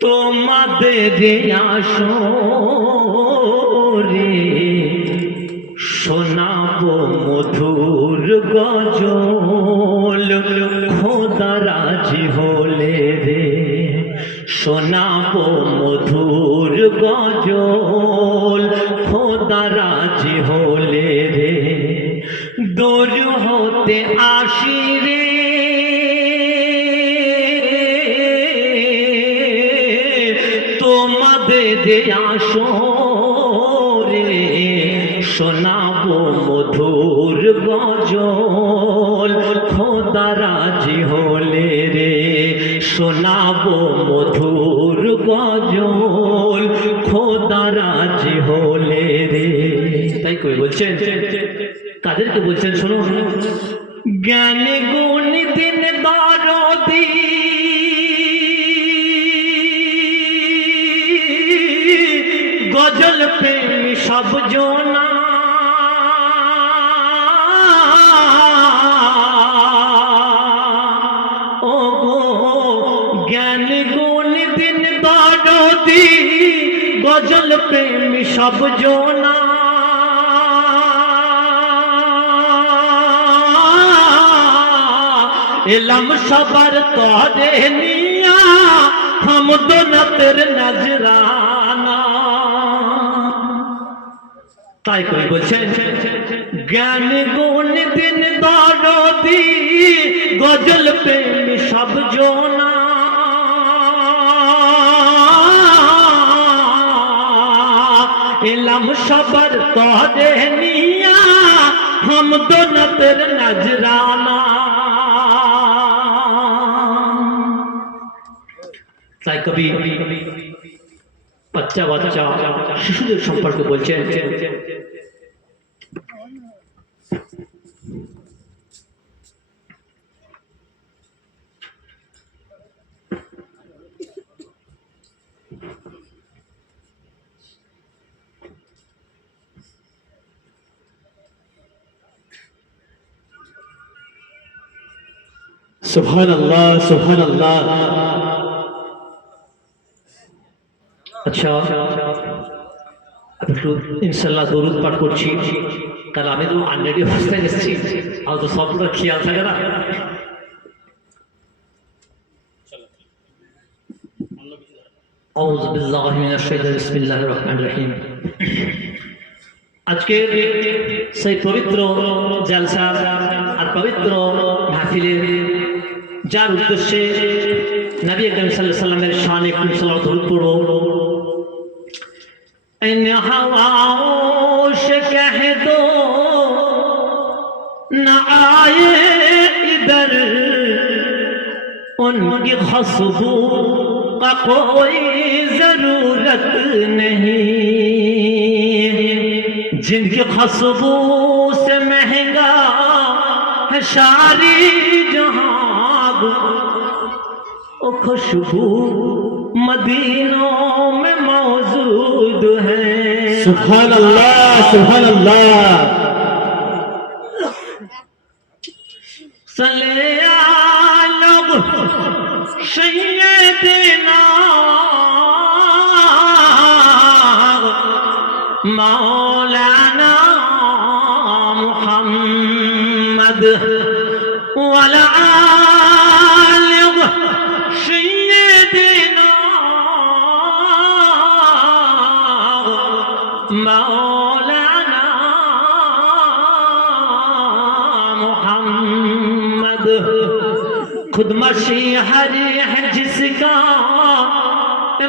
তোমাদের আসরে শোনাব মধুর গজল। খোদা রাজি হলে রে শোনাব হলে রে, শোনাবো মধুর গজল, খোদা রাজি হলে রে। তাই কই বলছেন? কাদেরকে বলছেন শুনুন? জ্ঞান গুণ দিন দরদি গজল প্রেম সব জনা গজল প্রেম সব জনা। এলাম সবার তরে নিয়া হামদনাতের নজরানা। তাই কই বলছেন, জ্ঞান গুণ দিন দরদি, গজল প্রেম সব জনা। এলাম সবার তরে নিয়া হামদনাতের নজরানা। তাই কবি বাচ্চা বাচ্চা শিশুদের সম্পর্কে বলছেন সুবহান আল্লাহ সুবহান আল্লাহ আচ্ছা একটু ইনশাল্লাহ দরুদ পাঠ করছি কারণ আমি তো আনরেডি অবস্থায় এসেছি আমার তো সবটা খেয়াল থাকে না أعوذ بالله من الشيطان بسم الله الرحمن الرحيم আজকে সেই পবিত্র জালসা আর পবিত্র মাহফিলের যার উদ্দেশ্যে নবী আকরম شان সাল্লামের শান একটু সালাম ধরুন পড়ো। ان ہواؤں کہہ دو نہ آئے ادھر ان کی خوشبو کا کوئی ضرورت نہیں جن کی خوشبو سے مہنگا ہے شاری او خوشبو مدینوں میں موجود ہے۔ سبحان اللہ سبحان اللہ سلے खुद मसीहर है जिसका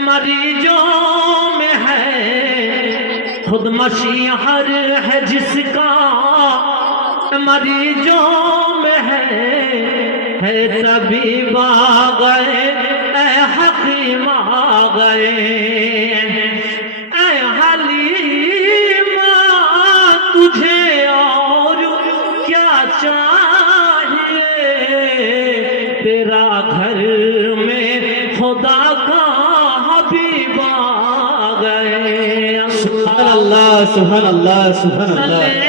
मरीजों में है खुद मसीहर है जिसका मरीजों में है है तभी गए ऐ हकीम आ गए गए সুবহান আল্লাহ সুহান আল্লাহ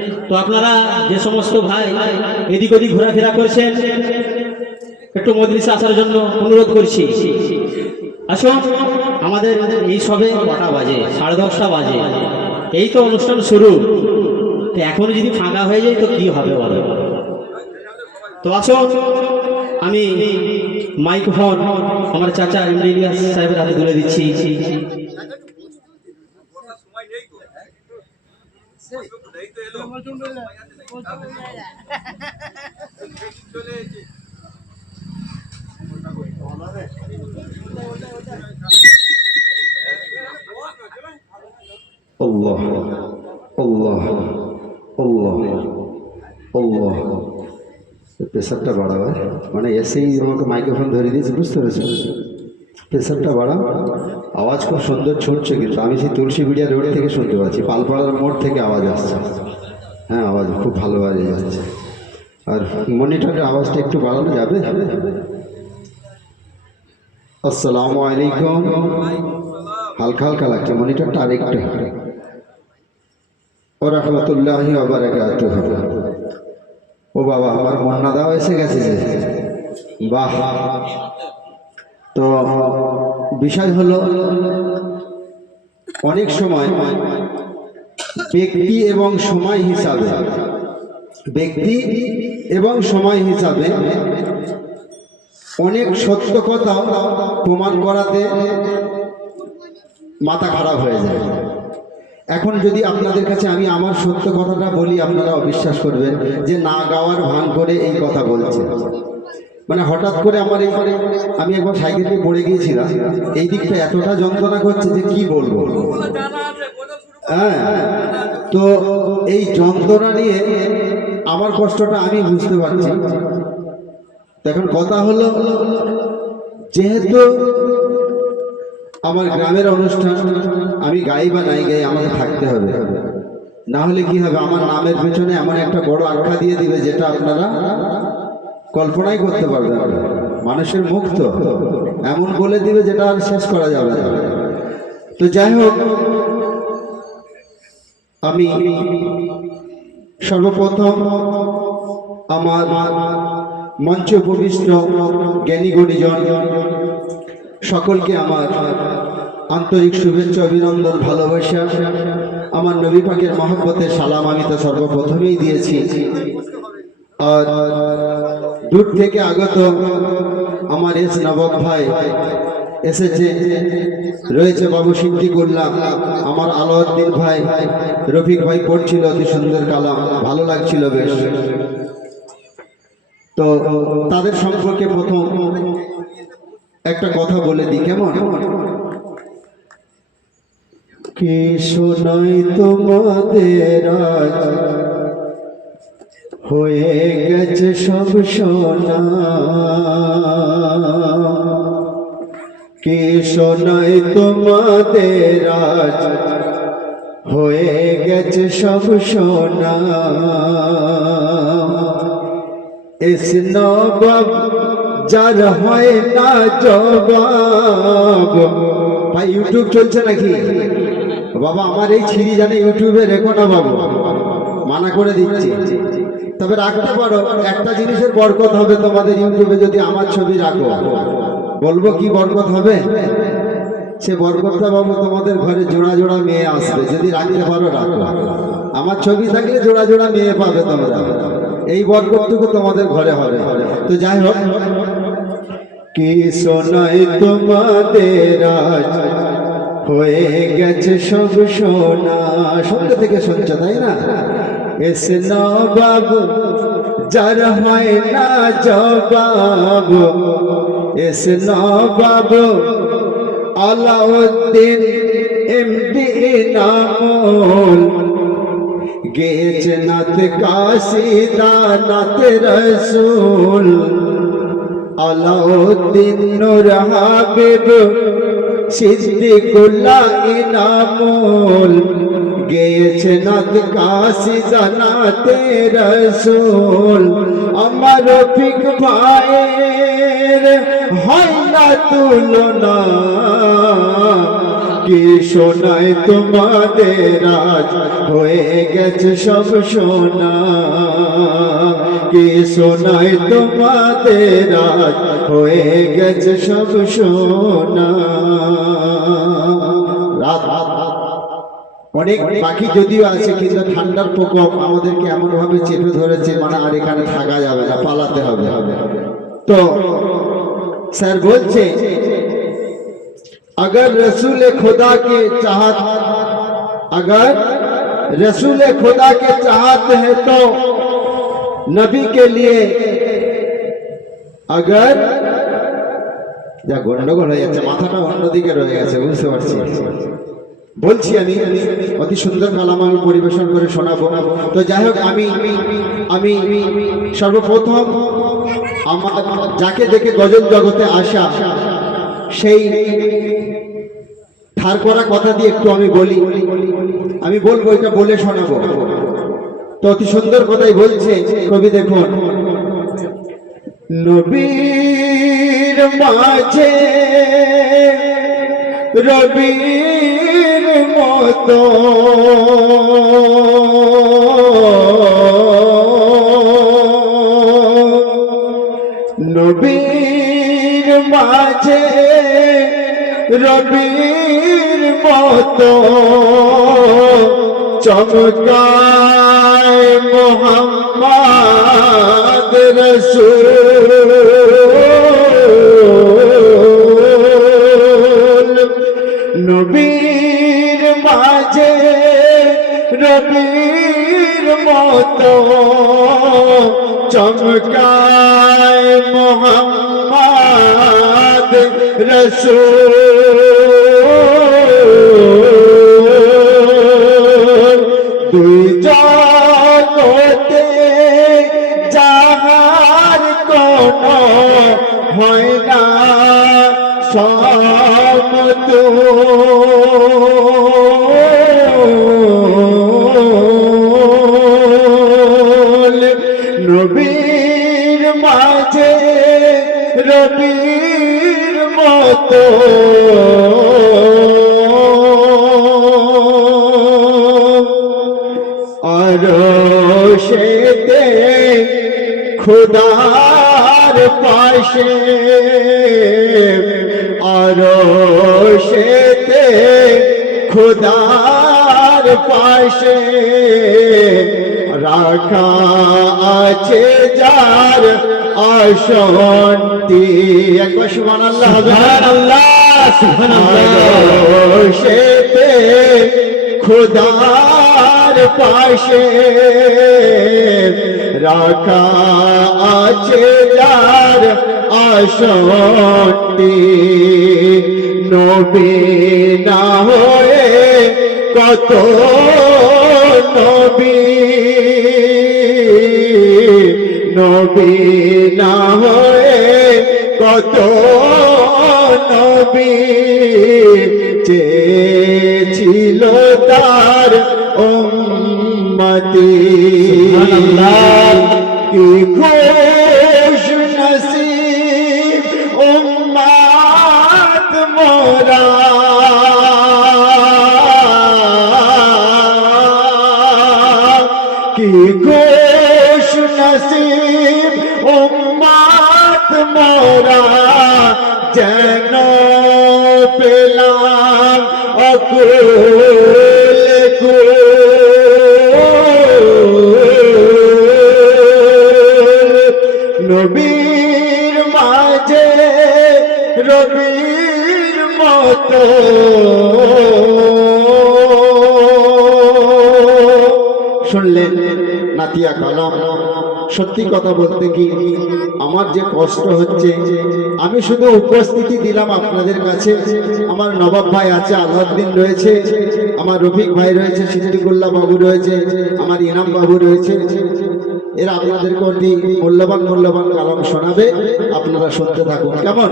তো আপনারা যে সমস্ত ভাই এদিক ওদিক ঘোরাফেরা করছেন, একটু মজলিসে আসার জন্য অনুরোধ করছি। আসুন, আমাদের এই সবে কটা বাজে? সাড়ে দশটা বাজে। এই তো অনুষ্ঠান শুরু। তো এখন যদি ফাঁকা হয়ে যায় তো কি হবে বলো? তো আসুন, আমি মাইক মাইক্রোফোন আমার চাচা এমডি সাহেবের হাতে তুলে দিচ্ছি আল্লাহ আল্লাহ আল্লাহ আল্লাহ প্রেশারটা বাড়াবে মানে এসেই আমাকে মাইক্রোফোন ধরে দিয়েছে, বুঝতে পেরেছ? প্রেশারটা বাড়া আওয়াজ খুব সুন্দর ছুটছে কিন্তু, আমি সেই তুলসী বিড়িয়া রোড থেকে শুনতে পাচ্ছি, পালপাড়ার মোড় থেকে আওয়াজ আসছে। হ্যাঁ আওয়াজ খুব ভালো বাজে যাচ্ছে। আর মনিটরের আওয়াজটা একটু বাড়ানো যাবে? আসসালামু আলাইকুম। হালকা হালকা লাগছে, মনিটরটা আরেকটু। ও রহমতুল্লাহ বারাকাত ও বাবা, আমার মন্না দাও এসে গেছে যে। বাহ। তো বিষয় হলো, অনেক সময় ব্যক্তি এবং সময় হিসাবে। ব্যক্তি এবং সময় হিসাবে অনেক সত্য কথা প্রমাণ করাতে মাথা খারাপ হয়ে যায়। এখন যদি আপনাদের কাছে আমি আমার সত্য কথাটা বলি, আপনারা অবিশ্বাস করবেন যে না গাওয়ার ভান করে এই কথা বলছে। মানে হঠাৎ করে আমার এই আমি একবার সাইকেল পড়ে গিয়েছিলাম, এই দিকটা এতটা যন্ত্রণা করছে যে কি বলব? হ্যাঁ তো এই যন্ত্রণা নিয়ে আমার কষ্টটা আমি বুঝতে পারছি। এখন কথা হলো, যেহেতু আমার গ্রামের অনুষ্ঠান, আমি গাই বা নাই গাই আমাকে থাকতে হবে। না হলে কি হবে, আমার নামের পেছনে এমন একটা বড় আখ্যা দিয়ে দিবে যেটা আপনারা কল্পনাই করতে পারবেন না। মানুষের মুখ তো, এমন বলে দিবে যেটা আর শেষ করা যাবে না। তো যাই হোক আমি সর্বপ্রথম আমার মঞ্চ উপবিষ্ট জ্ঞানী গুণীজন, সকলকে আমার আন্তরিক শুভেচ্ছা, অভিনন্দন, ভালোবাসা, আমার নবী পাকের মহব্বতের সালাম আমি তো সর্বপ্রথমেই দিয়েছি। আর দূর থেকে আগত আমার এস নবাব ভাই এসেছে। রয়েছে বাবু সিদ্দিকুল্লাহ আমার আলাউদ্দিন ভাই, রফিক ভাই পড়ছিল অতি সুন্দর কালাম। ভালো লাগছিল বেশ। তো তাদের সম্পর্কে প্রথম একটা কথা বলে দিই, কেমন? কি শোনাই তোমাদের হয়ে গেছে সব সোনা। কি শোনাই তোমাদের হয়ে গেছে সব সোনা। এস নবাব, যার হয় না জবাব। ভাই ইউটিউব চলছে নাকি? বাবা, আমার এই ছিরি জানে ইউটিউবে রেখো না বাবু? মানা করে দিচ্ছি। তবে রাখতে পারো, একটা জিনিসের বরকত হবে তোমাদের ইউটিউবে যদি আমার ছবি রাখো। বলব কি বরকত হবে? সে বরকতটা বাবু তোমাদের ঘরে জোড়া জোড়া মেয়ে আসবে, যদি রাখতে পারো রাখো। আমার ছবি থাকলে জোড়া জোড়া মেয়ে পাবে তোমরা। এই বরকতটুকু তোমাদের ঘরে হবে। তো যাই হোক কি শোনাই তোমাদের হয়ে গেছে সব সোনা। সন্ধ্যা থেকে শুনছো, তাই না? এস নবাব, যার হয় না জবাব এস নবাব আলাউদ্দিন এমডি নামল। গেছে নাথ কাশিদা নাথ রসুল। আলাউদ্দিন নুর হাবিব সিদ্দিকুল্লাহ ইনামুল গেছে নাথ কাশি জানাতে রসুল। আমার পিক ভাইয়ের হয় না তুলনা। কি শোনায় তোমাদের আজ। হয়ে গেছে সব সোনা কি শোনায় তোমাদের আজ। হয়ে গেছে সব সোনা অনেক পাখি যদিও আছে, কিন্তু ঠান্ডার প্রকোপ আমাদেরকে এমন ভাবে চেপে ধরেছে মানে আর এখানে থাকা যাবে না, পালাতে হবে। তো, স্যার বলছে अगर रसूल खुदा के चाहत अगर रसूल खुदा के चाहत है तो नबी के लिए अगर যা গন্ডগোল হয়ে যাচ্ছে মাথাটা অন্যদিকে রয়ে গেছে বুঝতে পারছি বলছি আমি অতি সুন্দর কালাম আমি পরিবেশন করে শোনাবো তো যাই হোক আমি আমি সর্বপ্রথম আমার যাকে দেখে গজল জগতে আসা সেই ঠার করা কথা দিয়ে একটু আমি বলি। আমি বলব, এটা বলে শোনাবো। তো অতি সুন্দর কথাই বলছে। কবি দেখুন, নবীর মাঝে রবির মতো নবীর মাঝে রবির মতো চমকায় মোহাম্মদ রসূল। নবীর মাঝে রবির মতো চমকায় মোহাম্মদ রসূল। দুই জগতে যাহার কোন হয় না সমতুল মতো আর সেতে খুদার পাশে আর সেতে খুদার পাশে। রাখা আছে যার আসন্তি একবার সুমান আল্লাহ আল্লাহ সেতে খুদার পাশে রাখা আছে যার আসন্তি নবী না হয়ে কত নবী। নবী না হয়ে কত নবী চেয়েছিল তার উম্মতি। কি খুশ নসিব উম্মত মোরা। কি খুশ নসিব উম্মত মোরা যেন পেলাম অকুল নবীর মাঝে রবির মতো। শুনলেন নাতিয়া কালাম? সত্যি কথা বলতে কি, আমার যে কষ্ট হচ্ছে, আমি শুধু উপস্থিতি দিলাম আপনাদের কাছে। আমার নবাব ভাই আছে, আলাউদ্দিন রয়েছে, আমার রফিক ভাই রয়েছে, সিদ্দিকুল্লাহ বাবু রয়েছে, আমার ইনাম বাবু রয়েছে। এরা আপনাদেরকে অতি মূল্যবান মূল্যবান কালাম শোনাবে, আপনারা শুনতে থাকুন। কেমন?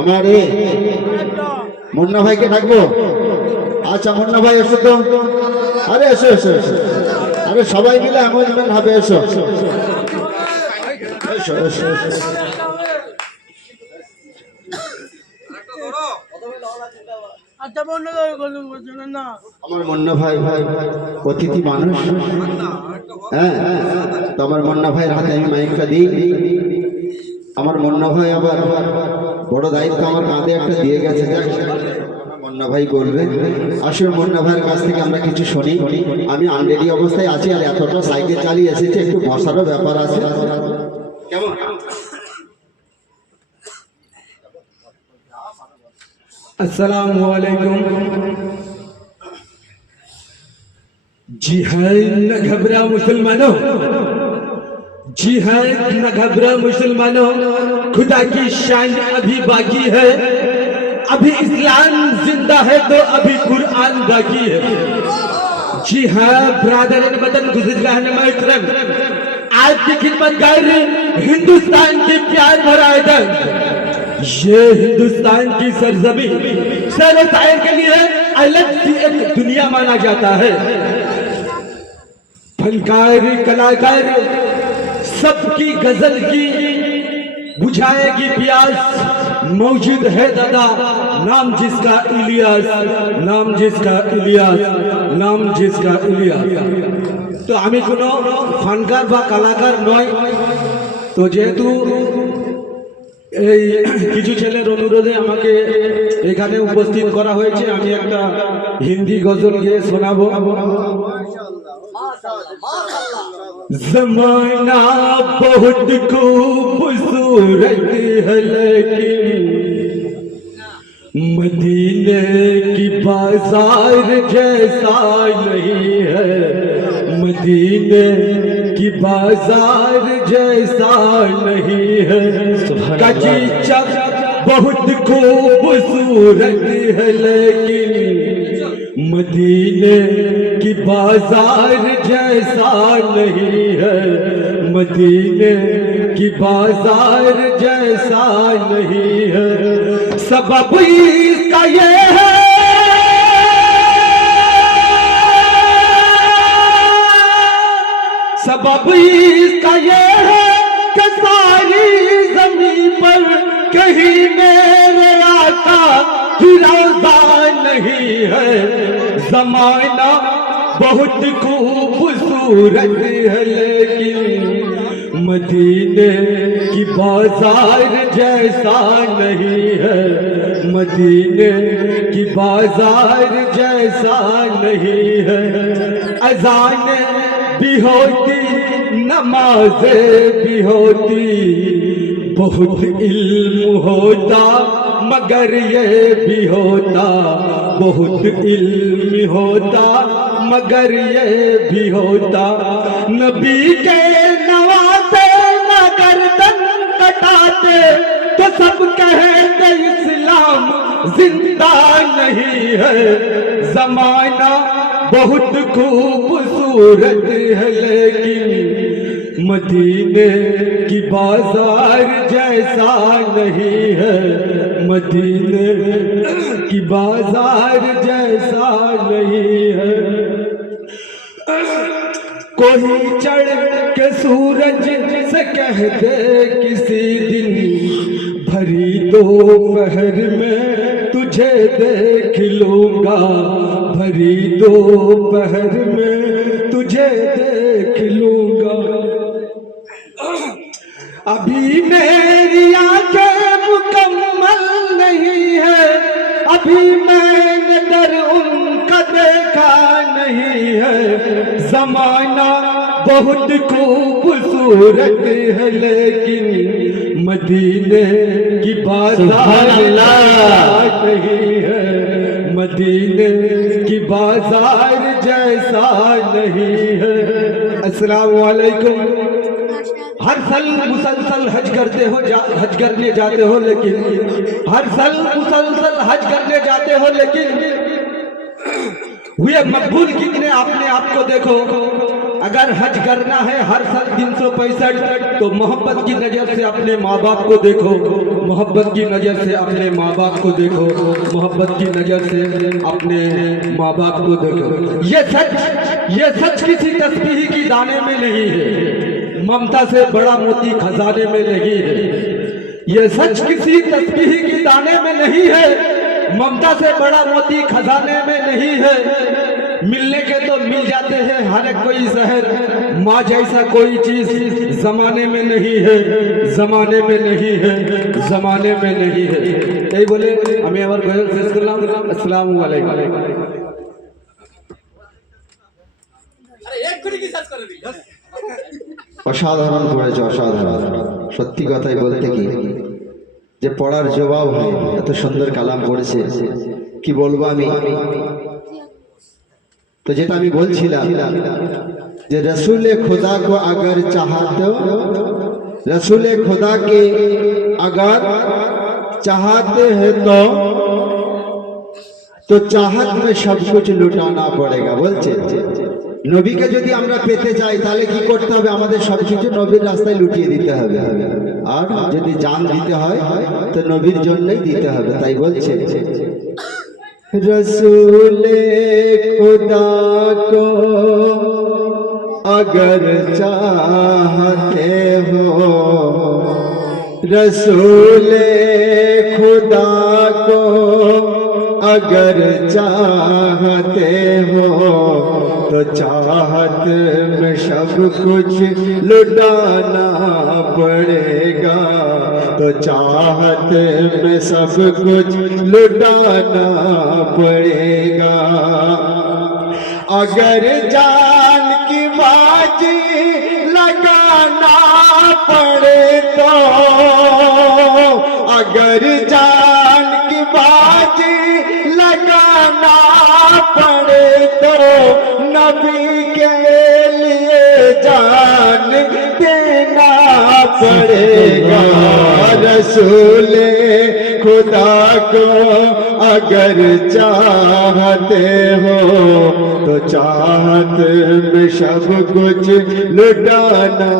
আমার মুন্না ভাইকে ডাকবো? আচ্ছা মুন্না ভাই এসো তো। আরে এসো এসো এসো। আরে সবাই মিলে অ্যামেজমেন্ট হবে এসো। এসো এসো এসো। আচ্ছা আমার মুন্না ভাই ভাই ভাই অতিথি মানুষ। হ্যাঁ হ্যাঁ তো আমার মুন্না ভাইয়ের হাতে আমি মাইকটা দিই। আমার মুন্না ভাই আবার বড় দায়িত্ব আমার কাঁধে একটা দিয়ে গেছে দেখ, আমার মুন্না ভাই বলবে আসলে মুন্না ভাইয়ের কাছ থেকে আমরা কিছু শুনি আমি আনরেডি অবস্থায় আছি আর এতটা সাইকেল চালিয়ে এসেছি একটু বসারও ব্যাপার আছে কেমন अस्सलाम वालेकुम जी है न घबरा मुसलमानों جی ہاں نہ گھبرا مسلمانوں، خدا کی شان ابھی باقی ہے۔ ابھی اسلام زندہ ہے تو ابھی قرآن باقی ہے۔ جی ہاں برادر وطن گزرگاہ نما آج کی خدمت گر ہندوستان کی پیار بھرا ہے یہ ہندوستان کی سرزبی سر سائر کے لیے الگ سی ایک دنیا مانا جاتا ہے۔ فنکار، کلاکار सबकी गजल की बुझाएगी प्यास मौजूद है दादा नाम जिसका इलियास नाम जिसका इलियास नाम जिसका इलियास তো আমি কোনো ফানকার বা কালাকার নয় তো যেহেতু এই কিছু ছেলের অনুরোধে আমাকে এখানে উপস্থিত করা হয়েছে আমি একটা হিন্দি গজল গিয়ে শোনাবো زمانہ بہت خوبصورت ہے لیکن مدینہ کی بازار جیسا نہیں ہے۔ مدینہ کی بازار جیسا نہیں ہے۔ کچی چک بہت خوبصورت ہے لیکن مدینہ بازار جیسا نہیں ہے۔ مدینے کی بازار جیسا نہیں ہے۔ سبب اس کا یہ ہے۔ سبب اس کا یہ ہے کہ ساری زمین پر کہیں میرے آقا کی روزہ نہیں ہے۔ زمانہ بہت خوبصورت ہے لیکن مدینے کی بازار جیسا نہیں ہے۔ مدینے کی بازار جیسا نہیں ہے۔ اذان بھی ہوتی، نماز بھی ہوتی۔ بہت علم ہوتا، مگر یہ بھی ہوتا۔ بہت علم ہوتا مگر یہ بھی ہوتا۔ نبی کے نوازے نہ گردن کٹاتے۔ تو سب کہتے اسلام زندہ نہیں ہے۔ زمانہ بہت خوبصورت ہے، لیکن مدینے کی بازار جیسا نہیں ہے۔ مدینے کی بازار جیسا نہیں ہے۔ کوئی چڑھ کے سورج سے کہہ دے کسی دن، بھری دوپہر میں تجھے دیکھ لوں گا۔ بھری دو پہر میں تجھے دیکھ لوں گا۔ ابھی میں بہت خوبصورت ہے لیکن مدینے کی بات نہیں ہے۔ مدینے کی بازار جیسا نہیں ہے۔ السلام علیکم۔ ہر سال مسلسل حج کرتے ہو حج کرنے جاتے ہو لیکن ہر سال مسلسل حج کرنے جاتے ہو لیکن ہوئے مقبول کتنے؟ آپ نے آپ کو دیکھو۔ اگر حج کرنا ہے ہر سال تین سو پینسٹھ، تو محبت کی نظر سے اپنے ماں باپ کو دیکھو۔ محبت کی نظر سے اپنے ماں باپ کو دیکھو۔ محبت کی نظر سے اپنے ماں باپ کو دیکھو۔ یہ سچ یہ سچ کسی تسبیح کی دانے میں نہیں ہے۔ ممتا سے بڑا موتی خزانے میں نہیں ہے۔ یہ سچ کسی تسبیح کی دانے میں نہیں ہے۔ ممتا سے بڑا موتی خزانے میں نہیں ہے۔ मिलने के तो मिल जाते हैं हर एक कोई शहर माँ जैसा कोई चीज जमाने में नहीं है जमाने में नहीं है जमाने में नहीं है এই বলে আমি আমার গজল শেষ করলাম আসসালামু আলাইকুম অসাধারণ পড়েছে অসাধারণ সত্যি কথাই বলতে কি যে পড়ার জবাব হয় এত সুন্দর কালাম পড়েছে কি বলবো আমি তো যেটা আমি বলছিলাম যে রসুলে খোদা কো আগর চাহাতে রসুলে খোদা কে আগর চাহাতে তো চাহাত সব কিছু লুটানা পড়েগা, বলছে। নবীকে যদি আমরা পেতে চাই, তাহলে কি করতে হবে? আমাদের সব কিছু নবীর রাস্তায় লুটিয়ে দিতে হবে। আর যদি জান দিতে হয়, তো নবীর জন্যই দিতে হবে, তাই বলছে। رسول خدا کو اگر چاہتے ہو۔ رسول خدا کو اگر چاہتے ہو تو چاہت میں سب کچھ لٹانا پڑے گا۔ تو چاہت میں سب کچھ لٹانا پڑے گا۔ اگر جان کی باجی لگانا پڑے تو، اگر جان نبی کے لیے جان دینا پڑے گا۔ رسول خدا کو اگر چاہتے ہو، تو چاہت میں سب کچھ لٹانا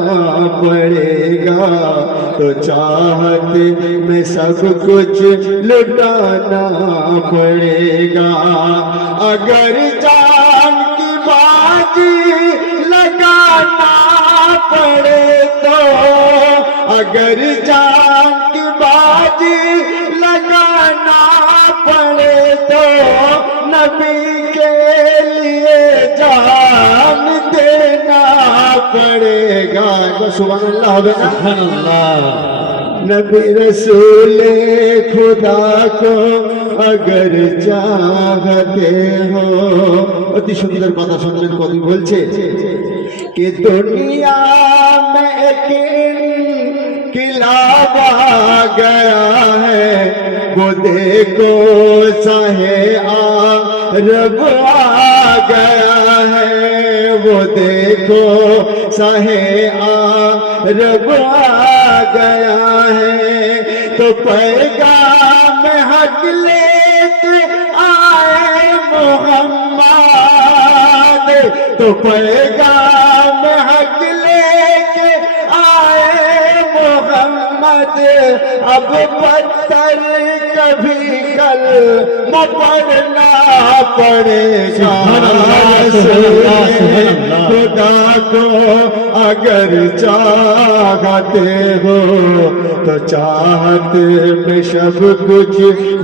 پڑے گا۔ تو چاہت میں سب کچھ لٹانا پڑے گا۔ اگر جان کی بازی لگانا پڑے تو अगर जान की बाजी लगाना पड़े तो नबी के लिए जान देना पड़ेगा सुबह अल्लाह হবে না नबी रसूल खुदा को अगर चाहते हो অতি সুন্দর কথা শুনলেন কবি বলছে कि दुनिया में قلعہ بہا گیا ہے۔ وہ دیکھو سہے آرب آ گیا ہے۔ وہ دیکھو سہے آرب آ گیا ہے۔ تو پیغام حق لے کے آئے محمد۔ تو پیغام اب پتر کبھی کل مپڑنا پڑے گا۔ خدا کو اگر چاہتے ہو تو چاہتے میں سب کچھ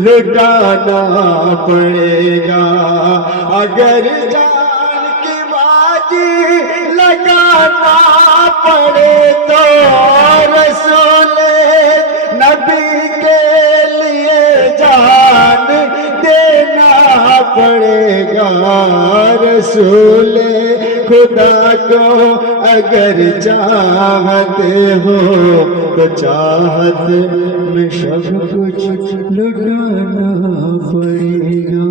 لٹانا پڑے گا۔ اگر جان کی باجی لگانا پڑے تو رسول نبی کے لیے جان دینا پڑے گا۔ رسول خدا کو اگر چاہتے ہو تو چاہت میں سب کچھ لگانا پڑے گا۔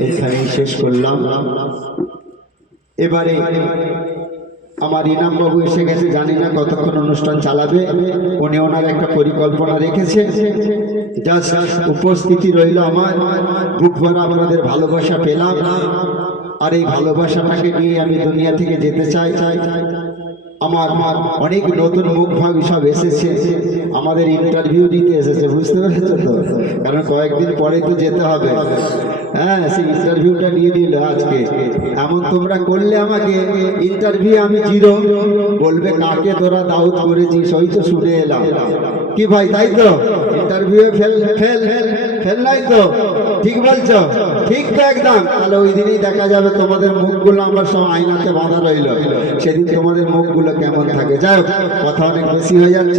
ایسا خواہش کو اللہ এবারে আমার ইনাম বাবু এসে গেছে, জানি না কতক্ষণ অনুষ্ঠান চালাবে। উনি ওনার একটা পরিকল্পনা রেখেছে জাস্ট উপস্থিতি রইল আমার। বুক ভরা আপনাদের ভালোবাসা পেলাম। আর এই ভালোবাসাটাকে নিয়ে আমি দুনিয়া থেকে যেতে চাই। চাই আমার অনেক নতুন মুখ ভাগ সব এসেছে। আমাদের ইন্টারভিউ নিতে এসেছে, বুঝতে পেরেছ তো? কারণ কয়েকদিন পরে তো যেতে হবে। হ্যাঁ সেই ইন্টারভিউটা নিয়ে নিল আজকে। এমন তোমরা করলে আমাকে ইন্টারভিউ আমি জিরো। বলবে, কাকে তোরা দাউদ করেছিস? ওই তো শুনে এলাম। কি ভাই, তাই তো? ইন্টারভিউ ফেল ফেল ফেল নাই তো? ঠিক বলছো? ঠিক তো একদম। তাহলে ওই দিনই দেখা যাবে তোমাদের মুখগুলো আমার সব আয়নাতে বাঁধা রইল। সেদিন তোমাদের মুখগুলো কেমন থাকে? যাই হোক, কথা অনেক বেশি হয়ে যাচ্ছে।